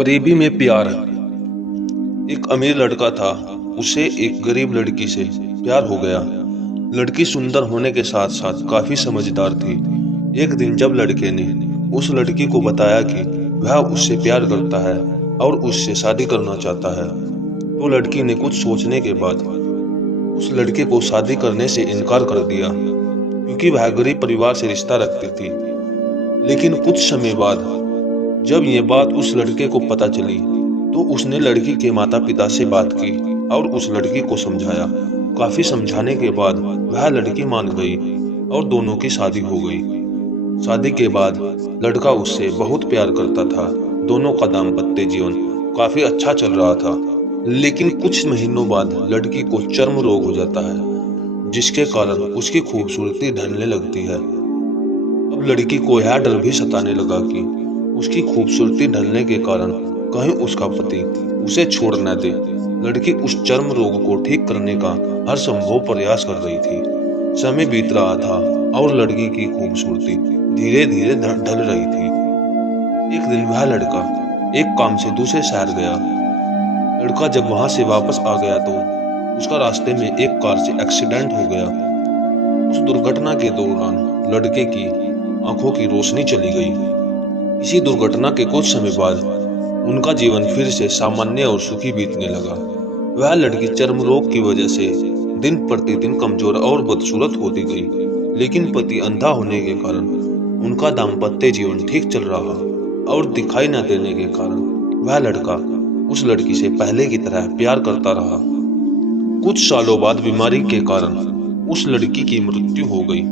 गरीबी में प्यार। एक अमीर लड़का था, उसे एक गरीब लड़की से प्यार हो गया। लड़की सुंदर होने के साथ साथ काफी समझदार थी। एक दिन जब लड़के ने उस लड़की को बताया कि वह उससे प्यार करता है और उससे शादी करना चाहता है, तो लड़की ने कुछ सोचने के बाद उस लड़के को शादी करने से इनकार कर दिया, क्योंकि वह गरीब परिवार से रिश्ता रखती थी। लेकिन कुछ समय बाद जब ये बात उस लड़के को पता चली, तो उसने लड़की के माता पिता से बात की और उस लड़की को समझाया। काफी समझाने के बाद वह लड़की मान गई और दोनों की शादी हो गई। शादी के बाद लड़का उससे बहुत प्यार करता था। दोनों का दाम्पत्य जीवन काफी अच्छा चल रहा था। लेकिन कुछ महीनों बाद लड़की को चर्म रोग हो जाता है, जिसके कारण उसकी खूबसूरती ढलने लगती है। अब लड़की को यह डर भी सताने लगा कि उसकी खूबसूरती ढलने के कारण कहीं उसका पति उसे छोड़ न दे। लड़की उस चर्म रोग को ठीक करने का हर संभव प्रयास कर रही थी। समय बीत रहा था और लड़की की खूबसूरती धीरे धीरे ढल रही थी। एक दिन वह लड़का एक काम से दूसरे शहर गया। लड़का जब वहां से वापस आ गया तो उसका रास्ते में एक कार से एक्सीडेंट हो गया। उस दुर्घटना के दौरान लड़के की आंखों की रोशनी चली गई। इसी दुर्घटना के कुछ समय बाद उनका जीवन फिर से सामान्य और सुखी बीतने लगा। वह लड़की चर्म रोग की वजह से दिन प्रतिदिन कमजोर और बदसूरत होती गई, लेकिन पति अंधा होने के कारण उनका दाम्पत्य जीवन ठीक चल रहा और दिखाई न देने के कारण वह लड़का उस लड़की से पहले की तरह प्यार करता रहा। कुछ सालों बाद बीमारी के कारण उस लड़की की मृत्यु हो गई।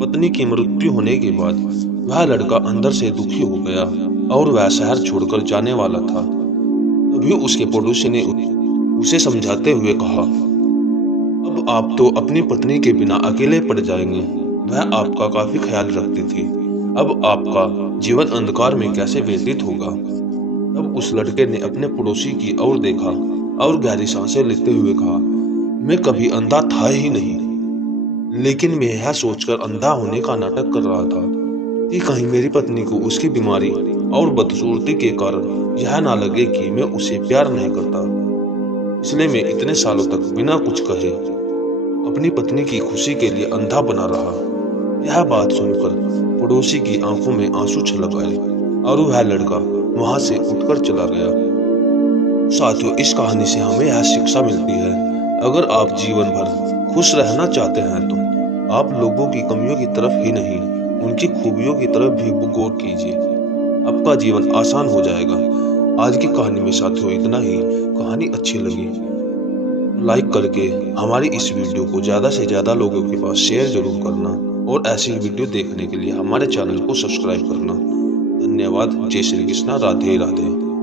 पत्नी की मृत्यु होने के बाद वह लड़का अंदर से दुखी हो गया और वह शहर छोड़कर जाने वाला था। तभी उसके पड़ोसी ने उसे समझाते हुए कहा, अब आप तो अपनी पत्नी के बिना अकेले पड़ जाएंगे। वह आपका काफी ख्याल रखती थी। अब आपका जीवन अंधकार में कैसे व्यतीत होगा। तब उस लड़के ने अपने पड़ोसी की ओर देखा और गहरी सांसें लेते हुए कहा, मैं कभी अंधा था ही नहीं, लेकिन मैं यह सोचकर अंधा होने का नाटक कर रहा था कि कहीं मेरी पत्नी को उसकी बीमारी और बदसूरती के कारण यह ना लगे कि मैं उसे प्यार नहीं करता। इसलिए मैं इतने सालों तक बिना कुछ कहे अपनी पत्नी की खुशी के लिए अंधा बना रहा। यह बात सुनकर पड़ोसी की आंखों में आंसू छलक आए और वह लड़का वहां से उठकर चला गया। साथियों, इस कहानी से हमें यह शिक्षा मिलती है, अगर आप जीवन भर खुश रहना चाहते हैं तो आप लोगों की कमियों की तरफ ही नहीं, उनकी खूबियों की तरफ भी गौर कीजिए। आपका जीवन आसान हो जाएगा। आज की कहानी में साथियों इतना ही। कहानी अच्छी लगी लाइक करके हमारी इस वीडियो को ज्यादा से ज्यादा लोगों के पास शेयर जरूर करना और ऐसी वीडियो देखने के लिए हमारे चैनल को सब्सक्राइब करना। धन्यवाद। जय श्री कृष्णा। राधे राधे।